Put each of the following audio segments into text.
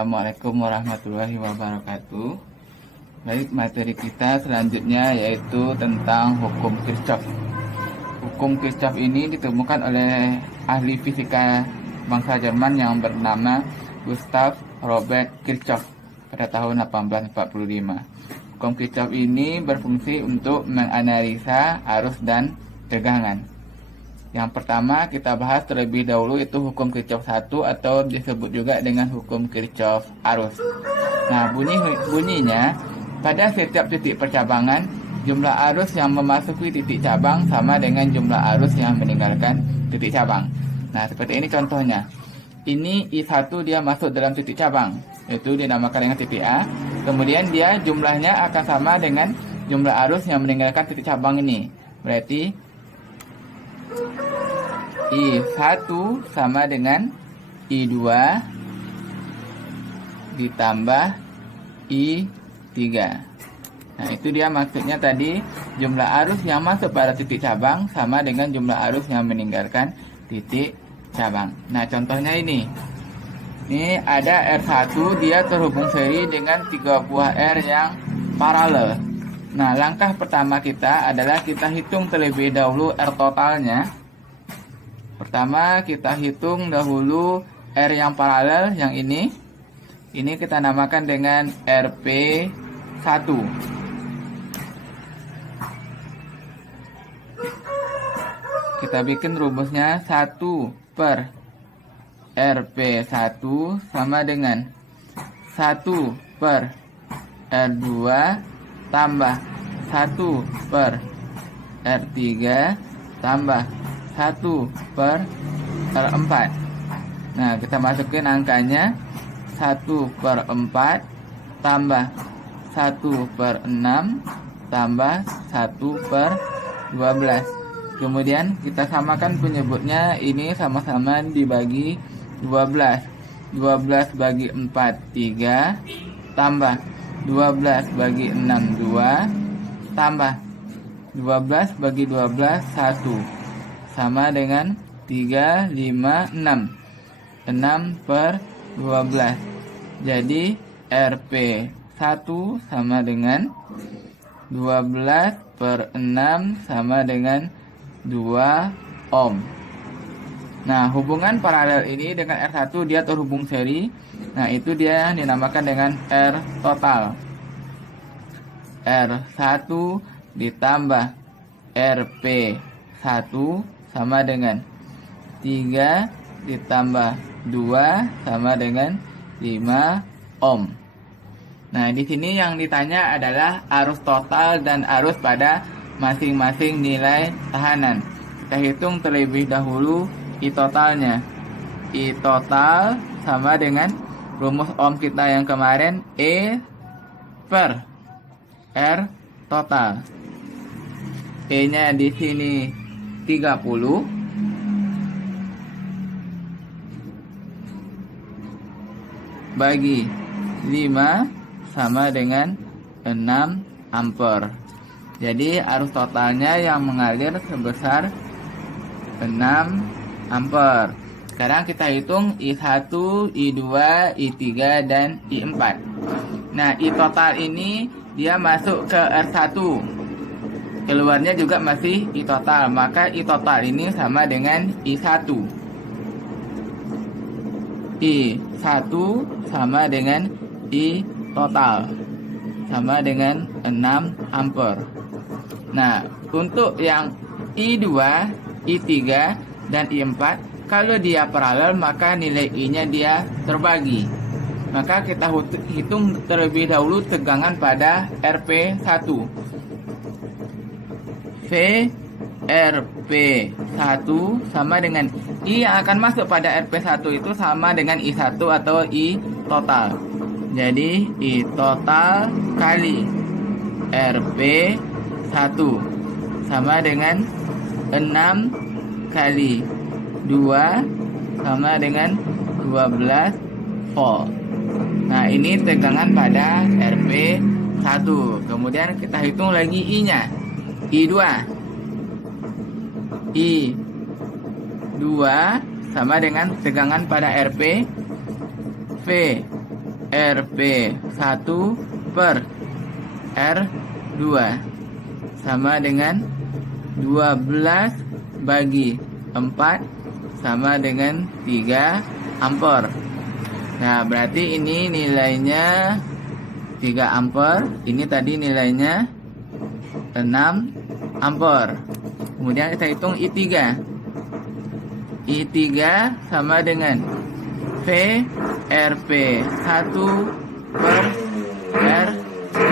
Assalamualaikum warahmatullahi wabarakatuh. Baik, materi kita selanjutnya yaitu tentang hukum Kirchhoff. Hukum Kirchhoff ini ditemukan oleh ahli fisika bangsa Jerman yang bernama Gustav Robert Kirchhoff pada tahun 1845. Hukum Kirchhoff ini berfungsi untuk menganalisa arus dan tegangan. Yang pertama kita bahas terlebih dahulu itu hukum Kirchhoff 1 atau disebut juga dengan hukum Kirchhoff arus. Nah, bunyinya pada setiap titik percabangan, jumlah arus yang memasuki titik cabang sama dengan jumlah arus yang meninggalkan titik cabang. Nah, seperti ini contohnya. Ini I1 dia masuk dalam titik cabang, yaitu dinamakan dengan titik A. Kemudian dia jumlahnya akan sama dengan jumlah arus yang meninggalkan titik cabang ini. Berarti I1 sama dengan I2 ditambah I3. Nah, itu dia maksudnya tadi, jumlah arus yang masuk pada titik cabang sama dengan jumlah arus yang meninggalkan titik cabang. Nah, contohnya ini. Ini ada R1, dia terhubung seri dengan 3 buah R yang paralel. Nah, langkah pertama kita adalah kita hitung terlebih dahulu R totalnya. Pertama kita hitung dahulu R yang paralel yang ini. Ini kita namakan dengan RP1. Kita bikin rumusnya 1 per RP1 sama dengan 1 per R2 tambah 1 per R3 tambah 1 per R4. Nah, kita masukin angkanya 1 per 4 tambah 1 per 6 tambah 1 per 12. Kemudian kita samakan penyebutnya, ini sama-sama dibagi 12. 12 bagi 4 3 tambah 12 bagi 6 2 tambah 12 bagi 12 1 sama dengan 3 5 6. 6 per 12. Jadi RP1 sama dengan 12 per 6 sama dengan 2 ohm. Nah, hubungan paralel ini dengan R1 dia terhubung seri. Nah, itu dia dinamakan dengan R total. R1 ditambah RP1 sama dengan 3 ditambah 2 sama dengan 5 ohm. Nah, di sini yang ditanya adalah arus total dan arus pada masing-masing nilai tahanan. Kita hitung terlebih dahulu I totalnya. I total sama dengan rumus ohm kita yang kemarin, E per R total. E-nya di sini 30 bagi 5 sama dengan 6 ampere. Jadi arus totalnya yang mengalir sebesar 6 ampere. Sekarang kita hitung I1, I2, I3, dan I4. Nah, I total ini dia masuk ke R1. Keluarnya juga masih I total. Maka I total ini sama dengan I1. I1 sama dengan I total. Sama dengan 6 ampere. Nah, untuk yang I2, I3, dan I4, kalau dia paralel maka nilai I-nya dia terbagi. Maka kita hitung terlebih dahulu tegangan pada RP1. VRP1 sama dengan I yang akan masuk pada RP1 itu sama dengan I1 atau I total. Jadi I total kali RP1 sama dengan 6 kali 2 sama dengan 12 volt. Nah, ini tegangan pada RP1. Kemudian kita hitung lagi I-nya. I2 sama dengan tegangan pada RP. V RP1 per R2 sama dengan 12 bagi 4 sama dengan 3 ampere. Nah, berarti ini nilainya 3 ampere. Ini tadi nilainya 6 ampere. Kemudian kita hitung I3. I3 sama dengan VRP1 per R3.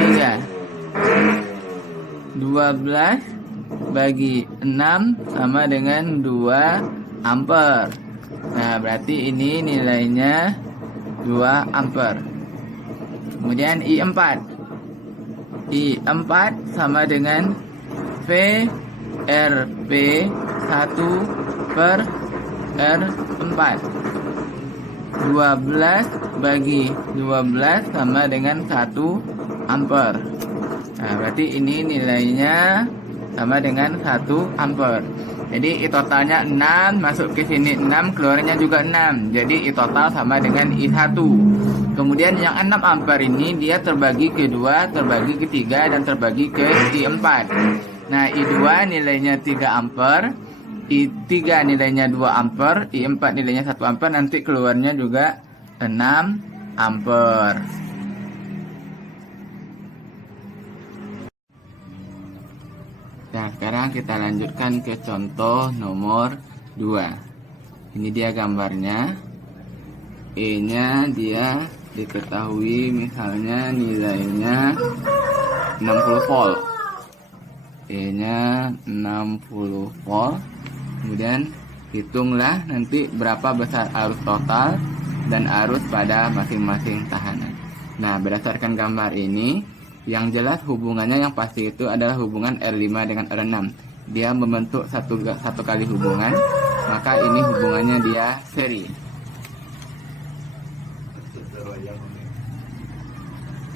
12 bagi 6 sama dengan 2 ampere. Nah, berarti ini nilainya 2 ampere. Kemudian I4. I4 sama dengan VRP1 per R4. 12 bagi 12 sama dengan 1 ampere. Nah, berarti ini nilainya sama dengan 1 ampere. Jadi I totalnya 6, masuk ke sini 6, keluarnya juga 6. Jadi I total sama dengan I1. Kemudian yang 6 ampere ini dia terbagi ke 2, terbagi ke 3, dan terbagi ke I4. Nah, I2 nilainya 3 ampere, I3 nilainya 2 ampere, I4 nilainya 1 ampere, nanti keluarnya juga 6 ampere. Nah, sekarang kita lanjutkan ke contoh nomor 2. Ini dia gambarnya. E-nya dia diketahui misalnya nilainya 60 volt. E-nya 60 volt. Kemudian hitunglah nanti berapa besar arus total dan arus pada masing-masing tahanan. Nah, berdasarkan gambar ini, yang jelas hubungannya yang pasti itu adalah hubungan R5 dengan R6. Dia membentuk satu kali hubungan, maka ini hubungannya dia seri.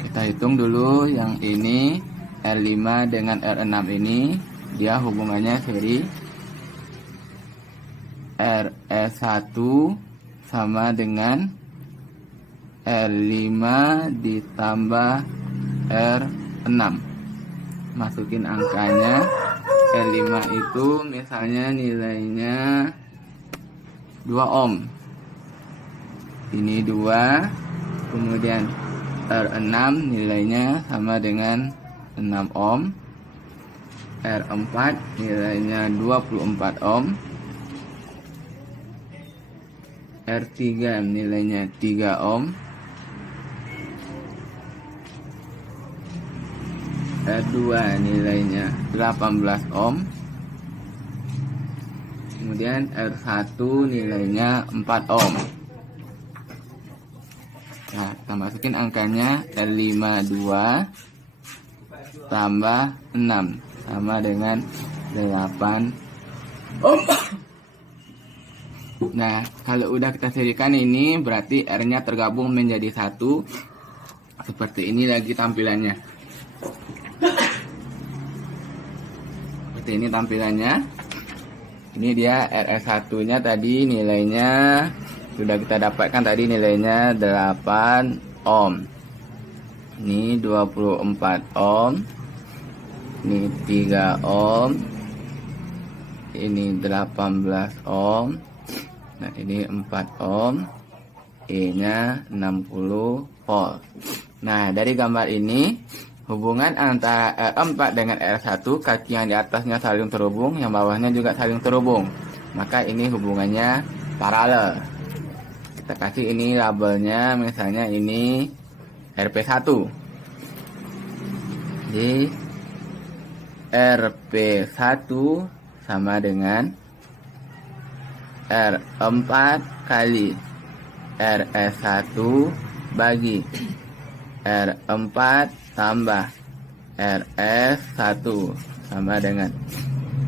Kita hitung dulu yang ini R5 dengan R6 ini, dia hubungannya seri. RS1 sama dengan R5 ditambah R6. Masukin angkanya. R5 itu misalnya nilainya 2 ohm. Ini 2. Kemudian R6 nilainya sama dengan 6 ohm. R4 nilainya 24 ohm. R3 nilainya 3 ohm. R2 nilainya 18 ohm. Kemudian R1 nilainya 4 ohm. Nah, kita masukin angkanya. R5 2 tambah 6 sama dengan 8 ohm. Nah, kalau udah kita serikan ini berarti R-nya tergabung menjadi 1. Seperti ini lagi tampilannya. Seperti ini tampilannya. Ini dia RS1-nya tadi nilainya sudah kita dapatkan tadi nilainya 8 ohm. Ini 24 ohm. Ini 3 ohm. Ini 18 ohm. Nah, ini 4 ohm. E-nya 60 volt. Nah, dari gambar ini hubungan antara R4 dengan R1, kaki yang di atasnya saling terhubung, yang bawahnya juga saling terhubung. Maka ini hubungannya paralel. Kita kasih ini labelnya, misalnya ini RP1. Jadi RP1 sama dengan R4 kali RS1 bagi R4 tambah RS1 sama dengan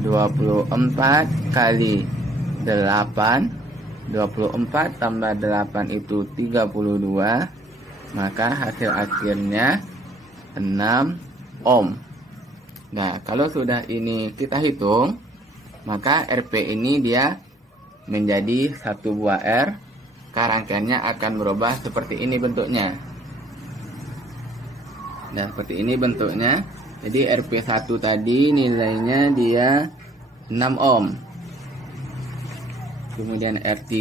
24 kali 8. 24 tambah 8 itu 32. Maka hasil akhirnya 6 ohm. Nah, kalau sudah ini kita hitung, maka RP ini dia menjadi satu buah R. Rangkaiannya akan berubah seperti ini bentuknya. Nah, seperti ini bentuknya. Jadi RP1 tadi nilainya dia 6 ohm. Kemudian R3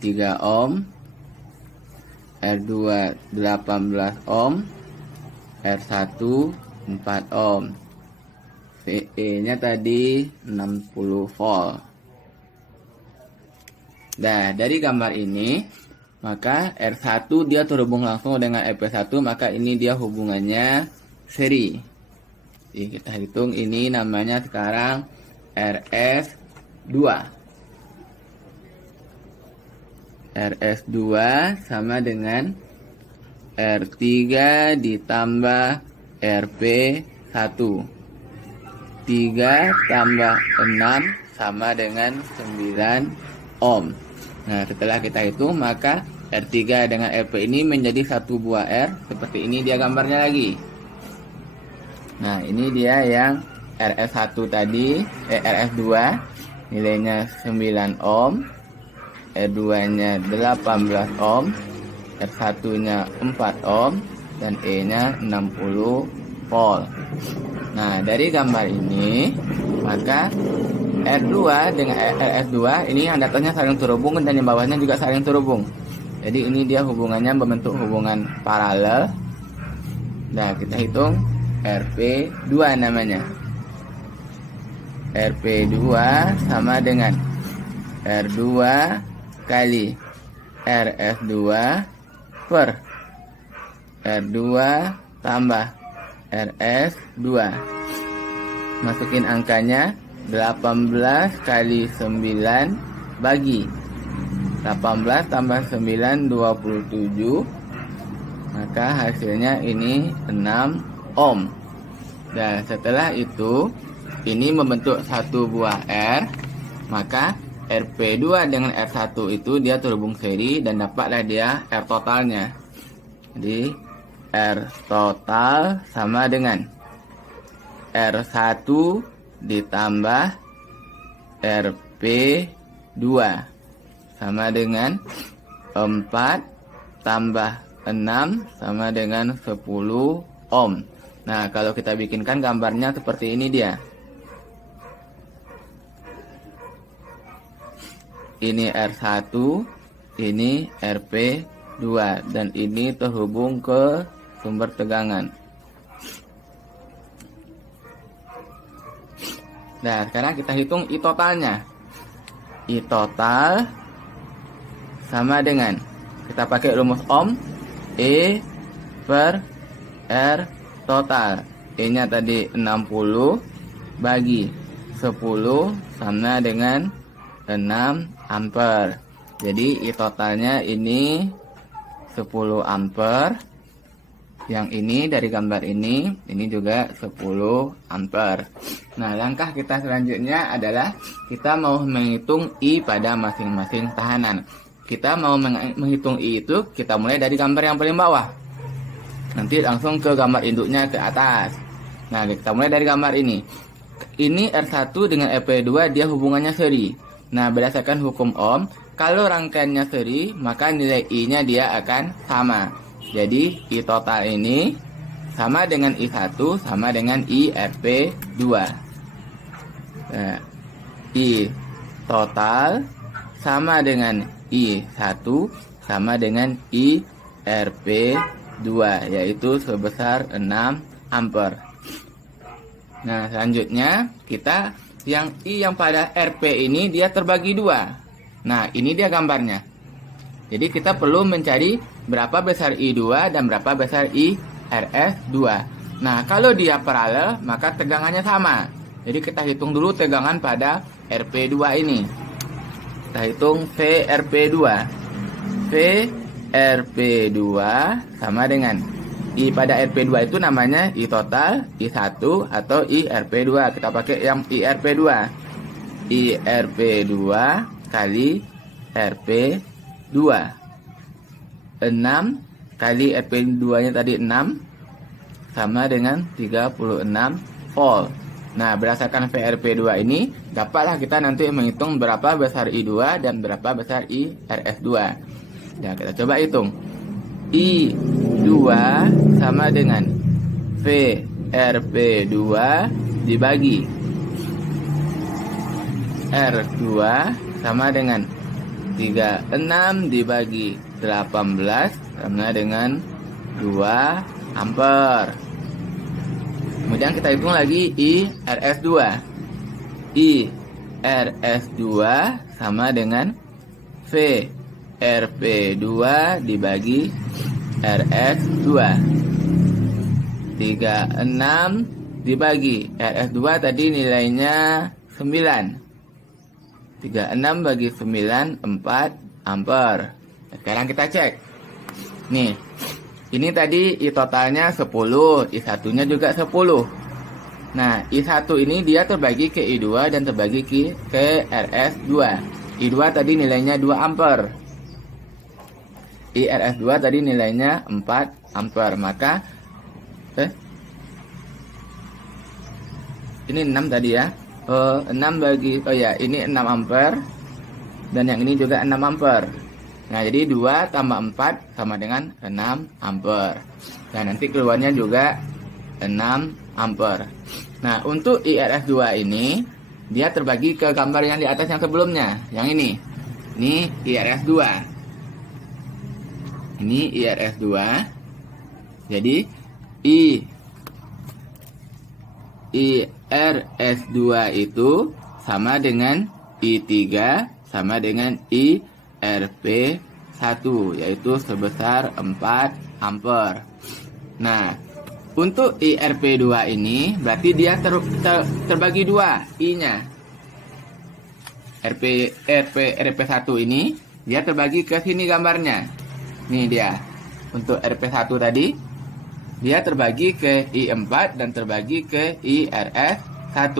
3 ohm, R2 18 ohm, R1 4 ohm. VE-nya tadi 60 volt. Nah, dari gambar ini, maka R1 dia terhubung langsung dengan RP1, maka ini dia hubungannya seri. Jadi kita hitung, ini namanya sekarang RS2. RS2 sama dengan R3 ditambah RP1. 3 tambah 6 sama dengan 9 ohm. Nah, setelah kita hitung, maka R3 dengan RP ini menjadi satu buah R. Seperti ini dia gambarnya lagi. Nah, ini dia yang RS1 tadi, RS2 nilainya 9 ohm, R2-nya 18 ohm, R1-nya 4 ohm, dan E-nya 60 volt. Nah, dari gambar ini, maka R2 dengan RS2 ini yang datanya saling terhubung dan yang bawahnya juga saling terhubung. Jadi ini dia hubungannya membentuk hubungan paralel. Nah, kita hitung RP2 namanya. RP2 sama dengan R2 kali RS2 per R2 tambah RS2. Masukin angkanya, 18 kali 9 bagi 18 tambah 9 27. Maka hasilnya ini 6 ohm. Dan setelah itu ini membentuk satu buah R, maka RP2 dengan R1 itu dia terhubung seri dan dapatlah dia R totalnya. Jadi R total sama dengan R1 ditambah RP2 sama dengan 4 tambah 6 sama dengan 10 ohm. Nah, kalau kita bikinkan gambarnya seperti ini dia. Ini R1, ini RP2, dan ini terhubung ke sumber tegangan. Nah, sekarang kita hitung I totalnya. I total sama dengan, kita pakai rumus ohm, E per R total. E-nya tadi 60 bagi 10 sama dengan 6 ampere. Jadi I totalnya ini 10 ampere. Yang ini dari gambar ini juga 10 ampere. Nah, langkah kita selanjutnya adalah kita mau menghitung I pada masing-masing tahanan. Kita mau menghitung I itu, kita mulai dari gambar yang paling bawah. Nanti langsung ke gambar induknya ke atas. Nah, kita mulai dari gambar ini. Ini R1 dengan RP2 dia hubungannya seri. Nah, berdasarkan hukum Ohm, kalau rangkaiannya seri, maka nilai I-nya dia akan sama. Jadi, I total ini sama dengan I1 sama dengan I RP2. Nah, I total sama dengan I1 sama dengan I RP2, yaitu sebesar 6 ampere. Nah, selanjutnya kita yang I yang pada RP ini dia terbagi 2. Nah, ini dia gambarnya. Jadi kita perlu mencari berapa besar I2 dan berapa besar I RS2. Nah, kalau dia paralel, maka tegangannya sama. Jadi kita hitung dulu tegangan pada RP2 ini. Kita hitung VRP2. VRP2 sama dengan I pada RP2 itu namanya I total, I1 atau I RP2. Kita pakai yang I RP2. I RP2 kali RP2. 6 kali RP2-nya tadi 6 sama dengan 36 volt. Nah, berdasarkan VRP2 ini dapatlah kita nanti menghitung berapa besar I2 dan berapa besar I RS2. Nah, kita coba hitung. I2 sama dengan VRP2 dibagi R2 sama dengan 36 dibagi 18 sama dengan 2 ampere. Kemudian kita hitung lagi IRS2. IRS2 sama dengan VRP2 dibagi RS2. 36 dibagi RS2 tadi nilainya 9. 36 bagi 9, 4 ampere. Sekarang kita cek. Nih, ini tadi I totalnya 10, I1 nya juga 10. Nah, I1 ini dia terbagi ke I2 dan terbagi ke RS2. I2 tadi nilainya 2 ampere. IRS2 tadi nilainya 4 ampere. Maka ini 6 tadi ya. 6 bagi ini 6 ampere dan yang ini juga 6 ampere. Nah, jadi 2 tambah 4 sama dengan 6 ampere. Dan nanti keluarnya juga 6 ampere. Nah, untuk IRS2 ini dia terbagi ke gambar yang di atas yang sebelumnya, yang ini. Ini IRS2. Ini IRS2. Jadi IRS2 itu sama dengan I3 sama dengan IRP1, yaitu sebesar 4 ampere. Nah, untuk IRP2 ini berarti dia terbagi 2 I-nya. RP1 ini dia terbagi ke sini gambarnya. Nih dia. Untuk RP1 tadi dia terbagi ke I4 dan terbagi ke IRS1.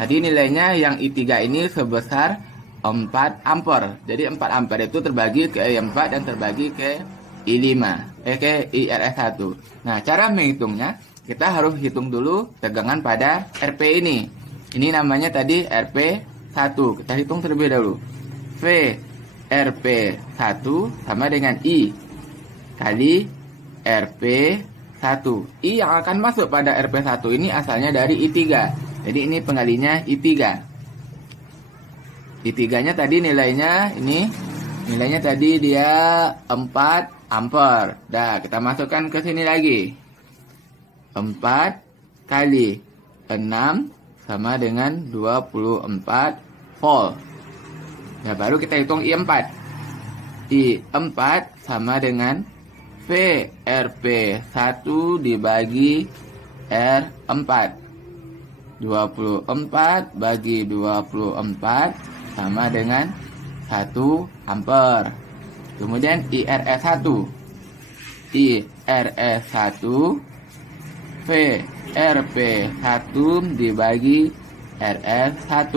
Tadi nilainya yang I3 ini sebesar 4 ampere. Jadi 4 ampere itu terbagi ke I4 dan terbagi ke I5, ke IRS1. Nah, cara menghitungnya kita harus hitung dulu tegangan pada RP ini. Ini namanya tadi RP1. Kita hitung terlebih dahulu. V RP1 sama dengan I kali RP1. I yang akan masuk pada RP1 ini asalnya dari I3. Jadi ini pengalinya I3. I3-nya tadi nilainya nilainya tadi dia 4 ampere. Dah, kita masukkan ke sini lagi. 4 kali 6 sama dengan 24 volt. Nah, baru kita hitung I4. I4 sama dengan VRP1 dibagi R4. 24 bagi 24 sama dengan 1 ampere. Kemudian IRS1. IRS1 VRP1 dibagi RS1.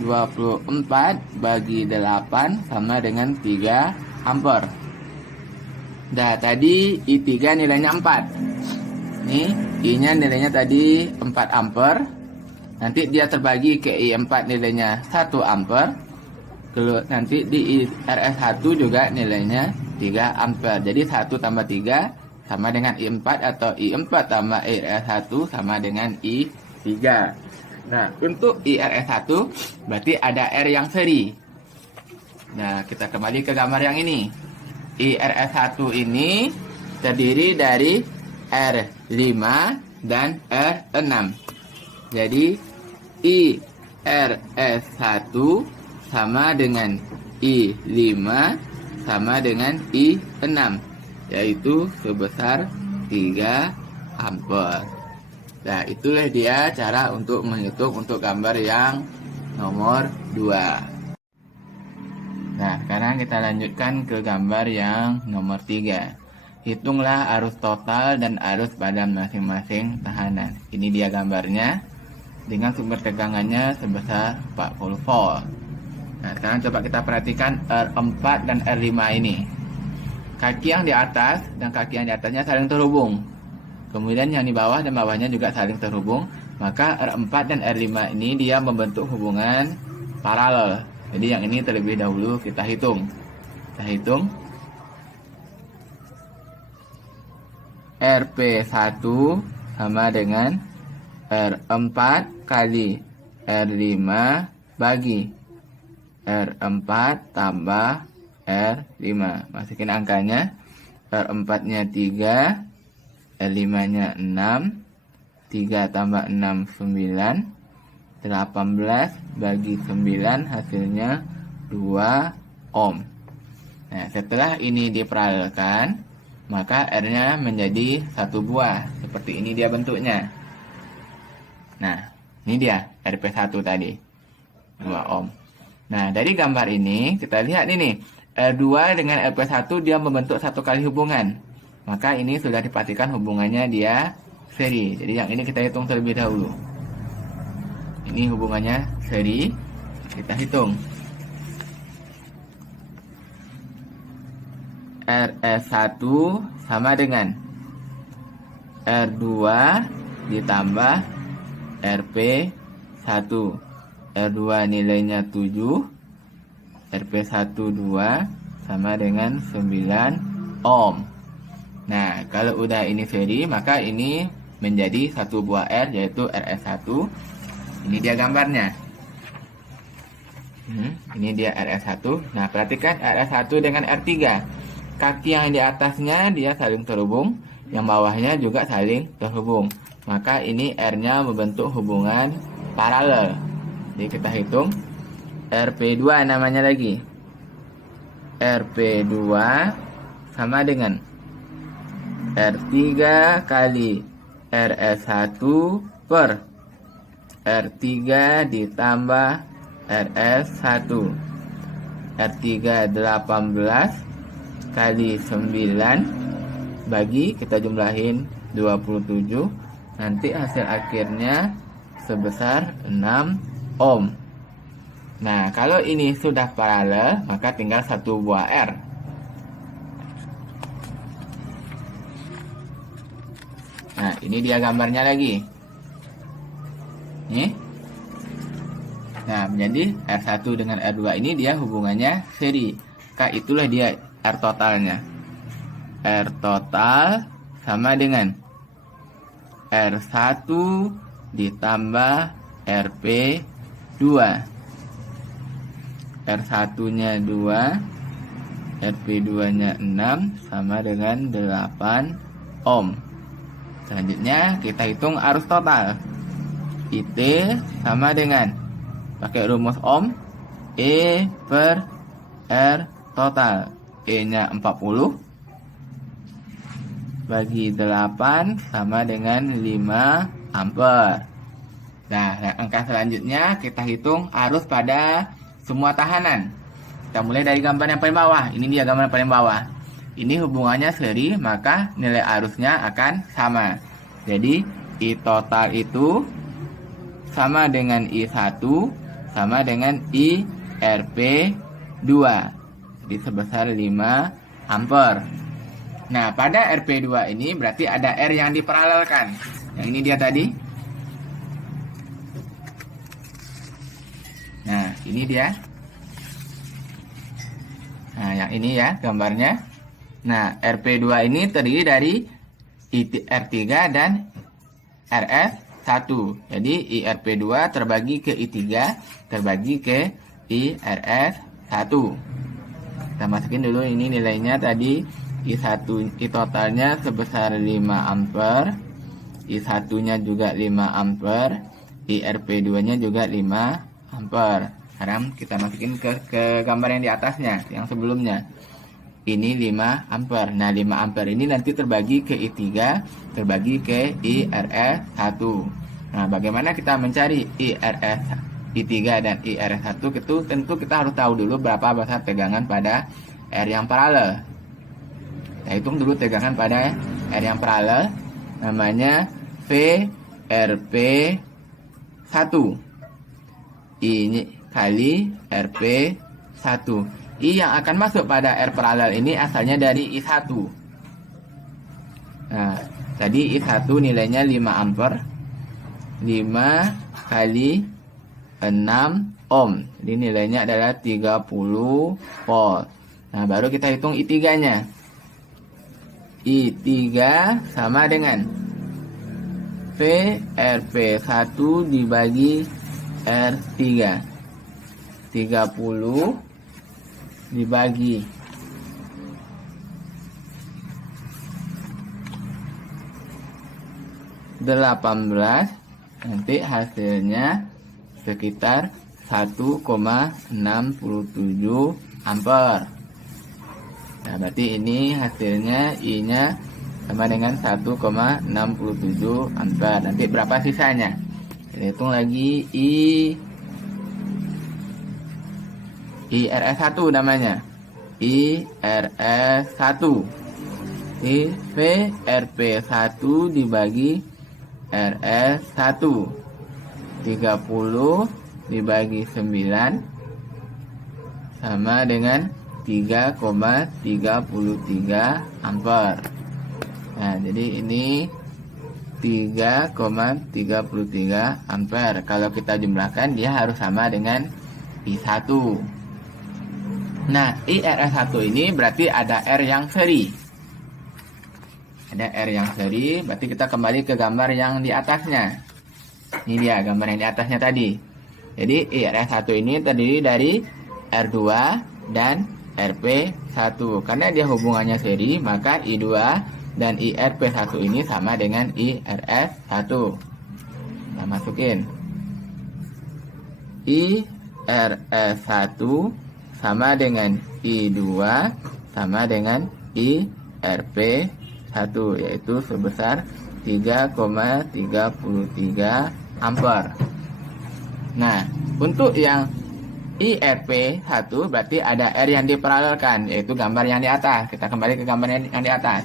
24 bagi 8 sama dengan 3 ampere. Nah, tadi I3 nilainya 4. Nih, I-nya nilainya tadi 4 ampere. Nanti dia terbagi ke I4 nilainya 1 ampere. Nanti di RS1 juga nilainya 3 ampere. Jadi 1 tambah 3 sama dengan I4 atau I4 tambah IRS1 sama dengan I3. Nah, untuk IRS1 berarti ada R yang seri. Nah, kita kembali ke gambar yang ini. IRS1 ini terdiri dari R5 dan R6. Jadi IRS1 sama dengan I5 sama dengan I6, yaitu sebesar 3 ampere. Nah, itulah dia cara untuk menghitung untuk gambar yang nomor 2. Nah, sekarang kita lanjutkan ke gambar yang nomor 3. Hitunglah arus total dan arus pada masing-masing tahanan. Ini dia gambarnya dengan sumber tegangannya sebesar 40 volt. Nah, sekarang coba kita perhatikan R4 dan R5 ini. Kaki yang di atas dan kaki yang di atasnya saling terhubung. Kemudian yang di bawah dan bawahnya juga saling terhubung. Maka R4 dan R5 ini dia membentuk hubungan paralel. Jadi yang ini terlebih dahulu kita hitung. Kita hitung. RP1 sama dengan R4 kali R5 bagi R4 tambah R5. Masukin angkanya. R4-nya 3, R5-nya 6, 3 tambah 6, 9, 18 bagi 9 hasilnya 2 ohm. Nah, setelah ini diparalelkan, maka R-nya menjadi 1 buah. Seperti ini dia bentuknya. Nah, ini dia RP1 tadi, 2 ohm. Nah, dari gambar ini kita lihat ini R2 dengan RP1 dia membentuk satu kali hubungan. Maka ini sudah dipastikan hubungannya dia seri. Jadi yang ini kita hitung terlebih dahulu. Ini hubungannya seri. Kita hitung. RS1 sama dengan R2 ditambah RP1. R2 nilainya 7, RP1 2 sama dengan 9 ohm. Nah, kalau udah ini seri, maka ini menjadi satu buah R, yaitu RS1. Ini dia gambarnya. Ini dia RS1. Nah, perhatikan RS1 dengan R3. Kaki yang di atasnya dia saling terhubung, yang bawahnya juga saling terhubung. Maka ini R-nya membentuk hubungan paralel. Jadi kita hitung. RP2 namanya lagi. RP2 sama dengan R3 kali RS1 per R3 ditambah RS1. R3 18 kali 9 bagi, kita jumlahin 27. Nanti hasil akhirnya sebesar 6 ohm. Nah, kalau ini sudah paralel, maka tinggal satu buah R. Nah, ini dia gambarnya lagi. Nih. Nah, menjadi R1 dengan R2 ini dia hubungannya seri. Maka itulah dia R totalnya. R total sama dengan R1 ditambah RP2. R1-nya 2, RP2-nya 6 sama dengan 8 ohm. Selanjutnya kita hitung arus total. IT sama dengan, pakai rumus ohm, E per R total. E-nya 40 bagi 8 sama dengan 5 ampere. Nah, angka selanjutnya kita hitung arus pada semua tahanan. Kita mulai dari gambar yang paling bawah. Ini dia gambar yang paling bawah. Ini hubungannya seri, maka nilai arusnya akan sama. Jadi I total itu sama dengan I1 sama dengan I RP2. Jadi sebesar 5 ampere. Nah, pada RP2 ini berarti ada R yang diparalelkan. Yang ini dia tadi. Nah, ini dia. Nah, yang ini ya gambarnya. Nah, RP2 ini terdiri dari R3 dan RS1. Jadi IRP2 terbagi ke I3 terbagi ke IRS1. Kita masukin dulu ini nilainya tadi. I1 I totalnya sebesar 5 ampere. I1-nya juga 5 ampere. IRP2-nya juga 5 ampere. Sekarang kita masukin ke gambar yang di atasnya, yang sebelumnya. Ini 5 ampere. Nah, 5 ampere ini nanti terbagi ke I3, terbagi ke IRS1. Nah, bagaimana kita mencari I3 dan IRS1? Itu tentu kita harus tahu dulu berapa besar tegangan pada R yang paralel. Kita hitung dulu tegangan pada R yang paralel. Namanya VRP1. I kali RP1. I yang akan masuk pada R paralel ini asalnya dari I1. Nah, tadi I1 nilainya 5 ampere. 5 kali 6 ohm. Jadi nilainya adalah 30 volt. Nah, baru kita hitung I3-nya. I3 sama dengan V RP1 dibagi R3. 30 dibagi 18, nanti hasilnya sekitar 1,67 ampere. Nah, berarti ini hasilnya I-nya sama dengan 1,67 ampere. Nanti berapa sisanya? Kita hitung lagi IRS1 namanya. IRS1. V RP1 dibagi RS1. 30 dibagi 9 sama dengan 3,33 ampere. Nah, jadi ini 3,33 ampere. Kalau kita jumlahkan dia harus sama dengan I1. Nah, IRS1 ini berarti ada R yang seri. Ada R yang seri, berarti kita kembali ke gambar yang di atasnya. Ini dia gambar yang di atasnya tadi. Jadi IRS1 ini terdiri dari R2 dan RP1. Karena dia hubungannya seri, maka I2 dan IRP1 ini sama dengan IRS1. Kita masukin. IRS1 sama dengan I2 sama dengan IRP1, yaitu sebesar 3,33 ampere. Nah, untuk yang IRP1 berarti ada R yang diparalelkan, yaitu gambar yang di atas. Kita kembali ke gambar yang di atas.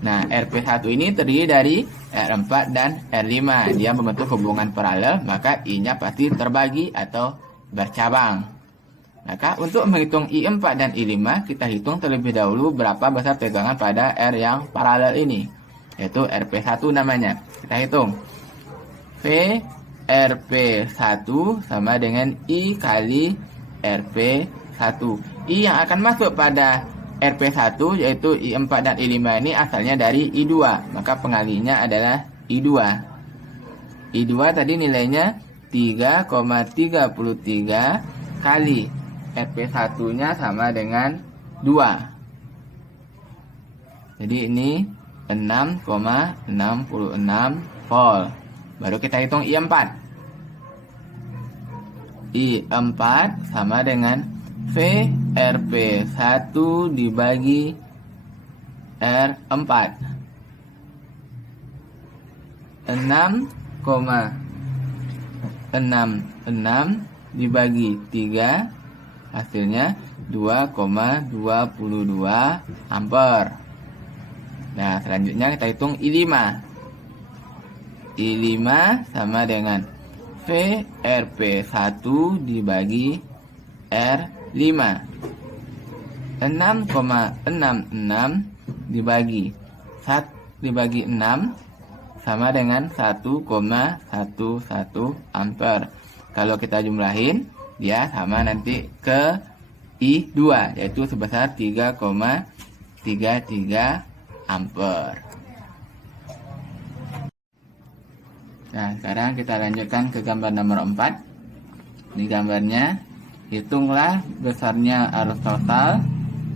Nah, RP1 ini terdiri dari R4 dan R5. Dia membentuk hubungan paralel, maka I-nya pasti terbagi atau bercabang. Maka untuk menghitung I4 dan I5, kita hitung terlebih dahulu berapa besar tegangan pada R yang paralel ini, yaitu RP1 namanya. Kita hitung. V RP1 sama dengan I kali RP1. I yang akan masuk pada RP1 yaitu I4 dan I5 ini asalnya dari I2, maka pengalinya adalah I2. I2 tadi nilainya 3,33 kali RP1-nya sama dengan 2. Jadi ini 6,66 volt. Baru kita hitung I4. I4 sama dengan V RP1 dibagi R4. 6,66 dibagi 3, hasilnya 2,22 ampere. Nah, selanjutnya kita hitung I5. I5 sama dengan V RP1 dibagi R5. 6,66 dibagi 6 sama dengan 1,11 ampere. Kalau kita jumlahin, dia sama nanti ke I2, yaitu sebesar 3,33 ampere. Nah, sekarang kita lanjutkan ke gambar nomor 4. Ini gambarnya, hitunglah besarnya arus total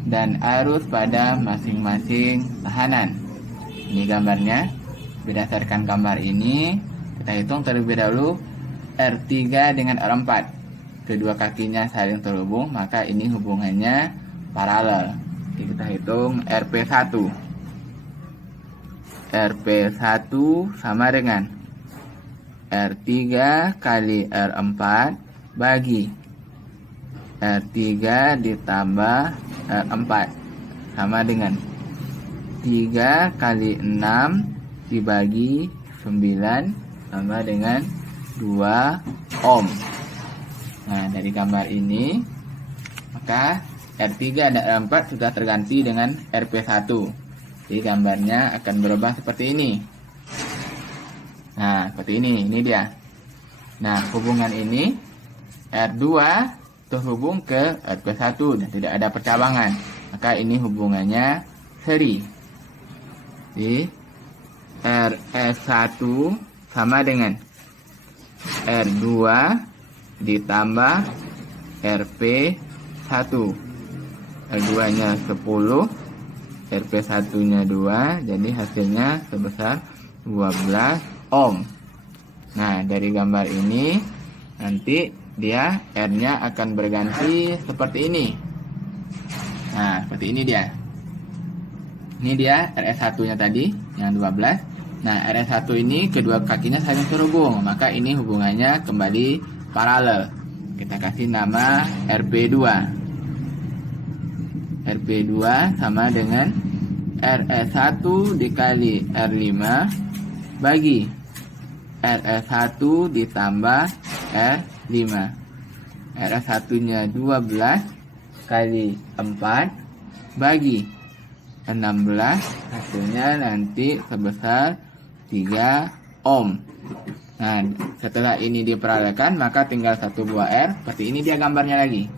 dan arus pada masing-masing tahanan. Ini gambarnya. Berdasarkan gambar ini, kita hitung terlebih dahulu R3 dengan R4. Kedua kakinya saling terhubung, maka ini hubungannya paralel. Jadi kita hitung RP1. RP1 sama dengan R3 kali R4 bagi R3 ditambah R4 sama dengan 3 kali 6 dibagi 9 sama dengan 2 ohm. Nah, dari gambar ini maka R3 dan R4 sudah terganti dengan RP1. Jadi gambarnya akan berubah seperti ini. Nah, seperti ini dia. Nah, hubungan ini R2 terhubung ke RP1 dan tidak ada percabangan. Maka ini hubungannya seri. Di RS1 sama dengan R2 ditambah RP1. R2 nya 10, RP1 nya 2, jadi hasilnya sebesar 12 ohm. Nah, dari gambar ini nanti dia R nya akan berganti seperti ini. Nah, seperti ini dia. Ini dia RS1 nya tadi yang 12. Nah, RS1 ini kedua kakinya saling terhubung, maka ini hubungannya kembali paralel. Kita kasih nama RP2. RP2 sama dengan RS1 dikali R5 bagi RS1 ditambah R5. RS1 nya 12 kali 4 bagi 16, hasilnya nanti sebesar 3 ohm. Nah, setelah ini diparalelkan, maka tinggal satu buah R. Seperti ini dia gambarnya lagi.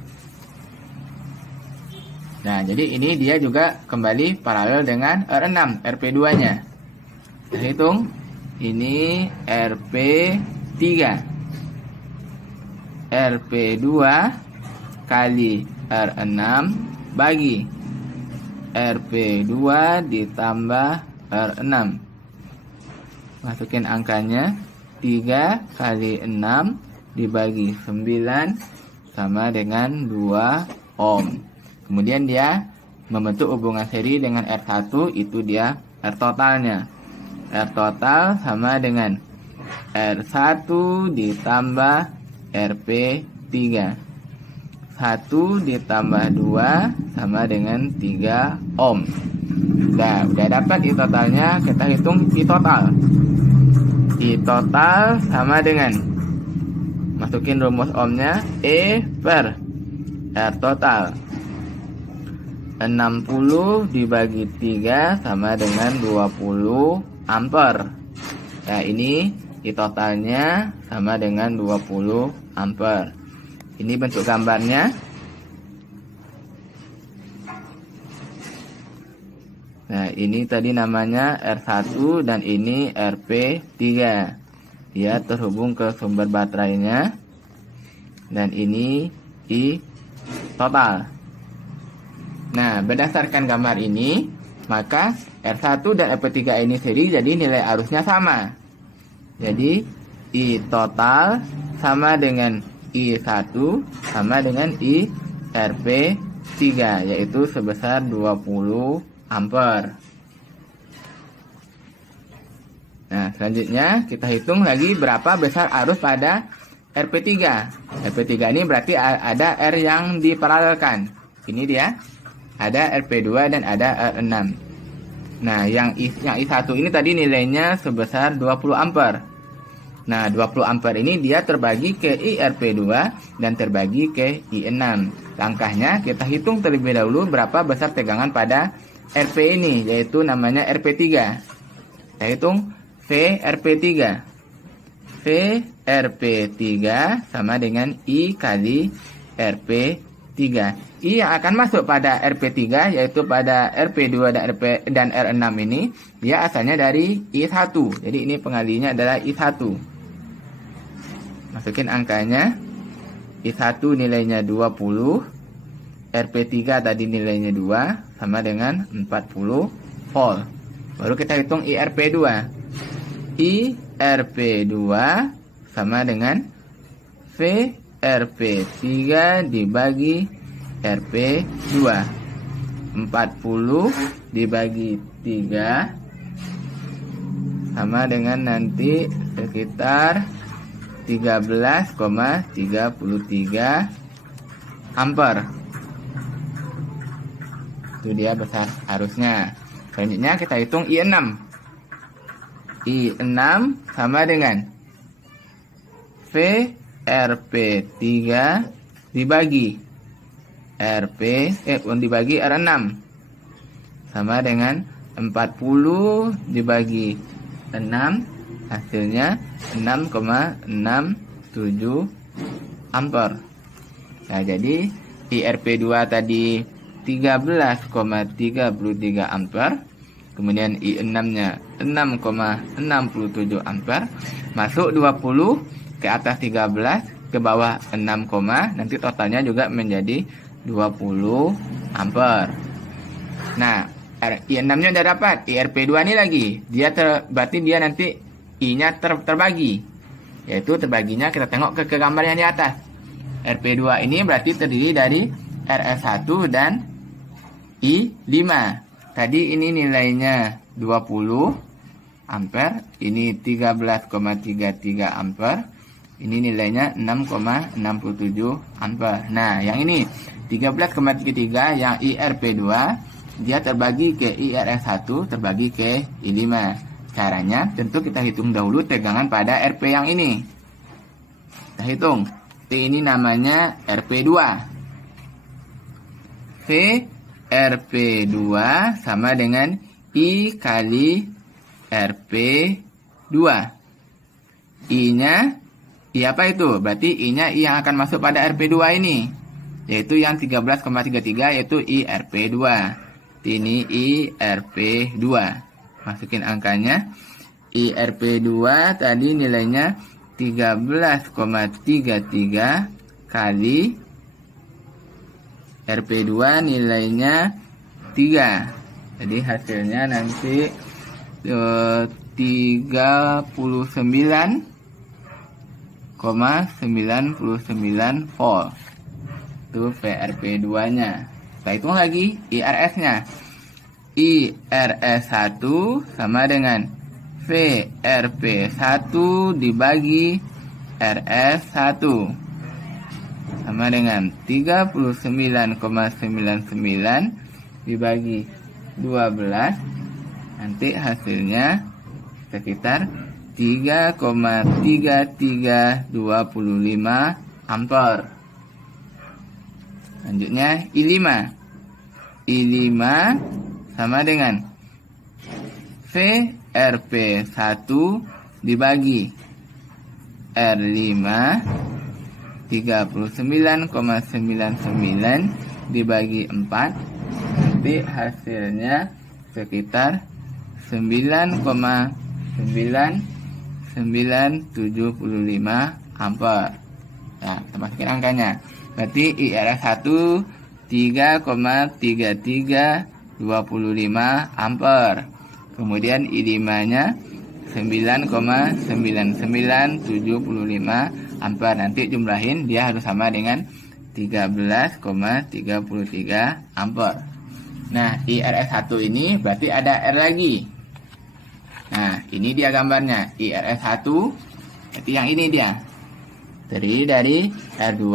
Nah, jadi ini dia juga kembali paralel dengan R6, RP2 nya. Kita hitung. Ini RP3. RP2 kali R6 bagi RP2 ditambah R6. Masukin angkanya. 3 kali 6 dibagi 9 sama dengan 2 ohm. Kemudian dia membentuk hubungan seri dengan R1, itu dia R totalnya. R total sama dengan R1 ditambah RP3. 1 ditambah 2 sama dengan 3 ohm. Nah, udah dapat I totalnya, kita hitung I total. I total sama dengan, masukin rumus ohmnya, E per R total. 60 dibagi 3 sama dengan 20 ampere. Nah, ini I totalnya sama dengan 20 ampere. Ini bentuk gambarnya. Nah, ini tadi namanya R1 dan ini RP3. Dia terhubung ke sumber baterainya. Dan ini I total. Nah, berdasarkan gambar ini, maka R1 dan RP3 ini seri, jadi nilai arusnya sama. Jadi I total sama dengan I1 sama dengan I RP3, yaitu sebesar 20 ampere. Nah, selanjutnya kita hitung lagi berapa besar arus pada RP3. RP3 ini berarti ada R yang diparalelkan. Ini dia. Ada RP2 dan ada R6. Nah, yang I1 ini tadi nilainya sebesar 20 ampere. Nah, 20 ampere ini dia terbagi ke IRP2 dan terbagi ke I6. Langkahnya kita hitung terlebih dahulu berapa besar tegangan pada RP ini, yaitu namanya RP3. Kita hitung VRP3. VRP3 sama dengan I kali RP3. I yang akan masuk pada RP3, yaitu pada RP2 dan R6 ini, dia asalnya dari I1. Jadi ini pengalinya adalah I1. Masukin angkanya. I1 nilainya 20. RP3 tadi nilainya 2, sama dengan 40 volt. Baru kita hitung IRP2. IRP2 sama dengan VRP3 dibagi RP2. 40 dibagi 3 sama dengan nanti sekitar 13,33 ampere. Itu dia besar arusnya. Selanjutnya kita hitung I6. I6 sama dengan VRP3 dibagi dibagi R6 sama dengan 40 dibagi 6, hasilnya 6,67 ampere. Nah, jadi IRP2 tadi 13,33 ampere, Kemudian I6-nya 6,67 ampere. Masuk 20 ke atas 13, ke bawah 6, nanti totalnya juga menjadi 20 ampere. Nah, I6-nya udah dapat, IRP2 ini lagi. Berarti dia nanti I-nya terbagi. Yaitu terbaginya kita tengok ke gambar yang di atas. RP2 ini berarti terdiri dari RS1 dan I5. Tadi ini nilainya 20 ampere, ini 13,33 ampere, ini nilainya 6,67 ampere. Nah, yang ini 13,33 yang IRP2 dia terbagi ke IRS1 terbagi ke I5. Caranya tentu kita hitung dahulu tegangan pada RP yang ini. Kita hitung. T ini namanya RP2. V RP2 sama dengan I kali RP2. I-nya, I apa itu? Berarti I-nya I yang akan masuk pada RP2 ini. Yaitu yang 13,33 yaitu IRP2. Ini IRP2. Masukin angkanya. IRP2 tadi nilainya 13,33 kali RP2 nilainya 3. Jadi hasilnya nanti 39,99 volt. Itu VRP2-nya. Kita hitung lagi IRS-nya. IRS1 sama dengan VRP1 dibagi RS1 sama dengan 39,99 dibagi 12. Nanti hasilnya sekitar 3,3325 ampere. Selanjutnya I5. I5 sama dengan VRP1 dibagi R5 39,99 dibagi 4. Nanti hasilnya sekitar 9,9975 ampere. Nah, kita masukin angkanya. Berarti IRS1 3,3325 ampere. Kemudian I5-nya 9,9975 ampere. Nanti jumlahin dia harus sama dengan 13,33 ampere. Nah, IRS1 ini berarti ada R lagi. Nah, ini dia gambarnya. IRS1 berarti yang ini dia. Terdiri dari R2,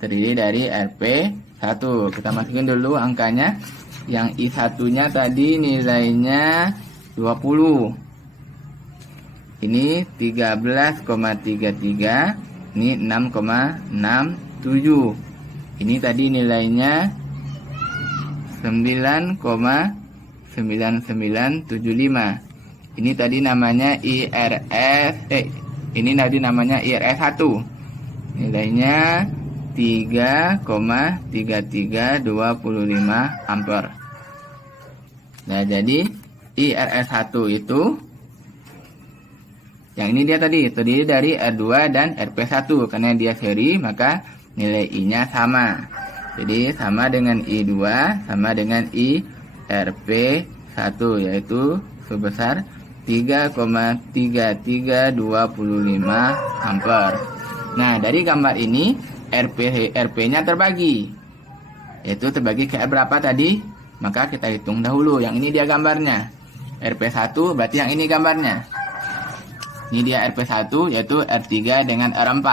terdiri dari RP1. Kita masukin dulu angkanya. Yang I1-nya tadi nilainya 20. Ini 13,33. Ini 6,67. Ini tadi nilainya 9,9975. Ini tadi namanya ini tadi namanya IRS1. Nilainya 3,3325 ampere. Nah, jadi IRS1 itu yang ini dia terdiri dari R2 dan RP1. Karena dia seri, maka nilai I-nya sama. Jadi sama dengan I2 sama dengan IRP1, yaitu sebesar 3,3325 ampere. Nah, dari gambar ini RP-nya terbagi. Yaitu terbagi ke R berapa tadi? Maka kita hitung dahulu. Yang ini dia gambarnya. RP1 berarti yang ini gambarnya. Ini dia RP1 yaitu R3 dengan R4.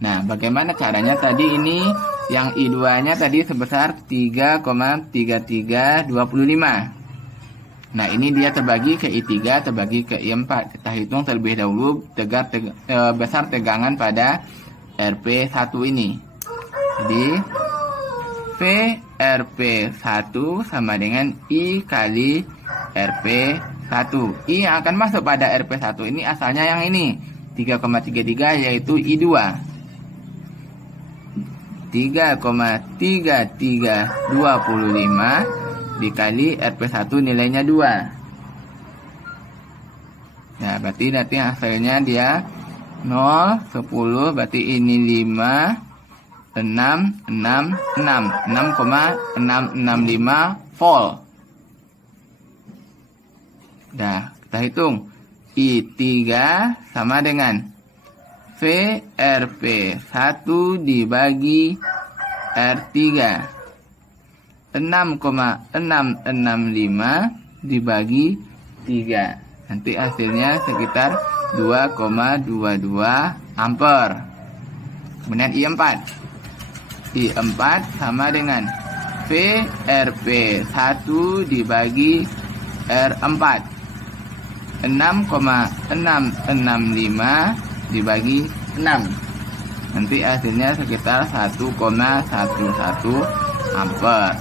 Nah, bagaimana caranya tadi ini yang I2-nya tadi sebesar 3,3325. Nah, ini dia terbagi ke I3, terbagi ke I4. Kita hitung terlebih dahulu besar tegangan pada RP1 ini. Jadi, VRP1 sama dengan I kali RP1. I yang akan masuk pada RP1 ini asalnya yang ini. 3,33 yaitu I2. 3,3325 dikali RP1 nilainya 2. Nah, berarti nanti hasilnya dia 0, 10, berarti ini 5, 6, 6,665 volt. Nah, kita hitung. I3 sama dengan VRP1 dibagi R3. 6,665 dibagi 3. Nanti hasilnya sekitar 2,22 ampere. Kemudian I4. I4 sama dengan VRP1 dibagi R4. 6,665 dibagi 6. Nanti hasilnya sekitar 1,11 ampere.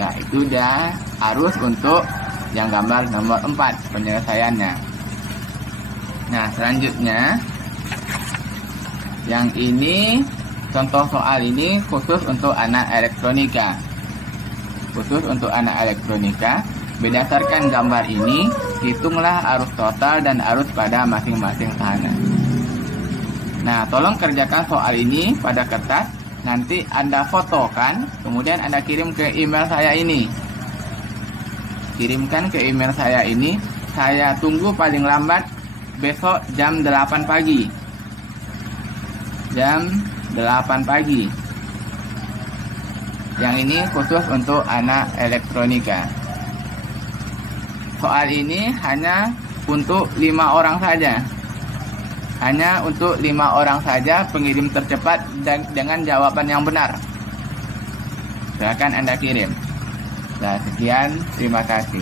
Nah, itu udah arus untuk yang gambar nomor 4 penyelesaiannya. Nah, selanjutnya yang ini, contoh soal ini khusus untuk anak elektronika. Khusus untuk anak elektronika, berdasarkan gambar ini, hitunglah arus total dan arus pada masing-masing tahanan. Nah, tolong kerjakan soal ini pada kertas, nanti Anda fotokan, kemudian Anda kirim ke email saya ini. Kirimkan ke email saya ini, saya tunggu paling lambat besok jam 8 pagi. Jam 8 pagi. Yang ini khusus untuk anak elektronika. Soal ini hanya untuk 5 orang saja. Hanya untuk 5 orang saja pengirim tercepat dan dengan jawaban yang benar. Silakan Anda kirim. Nah, sekian, terima kasih.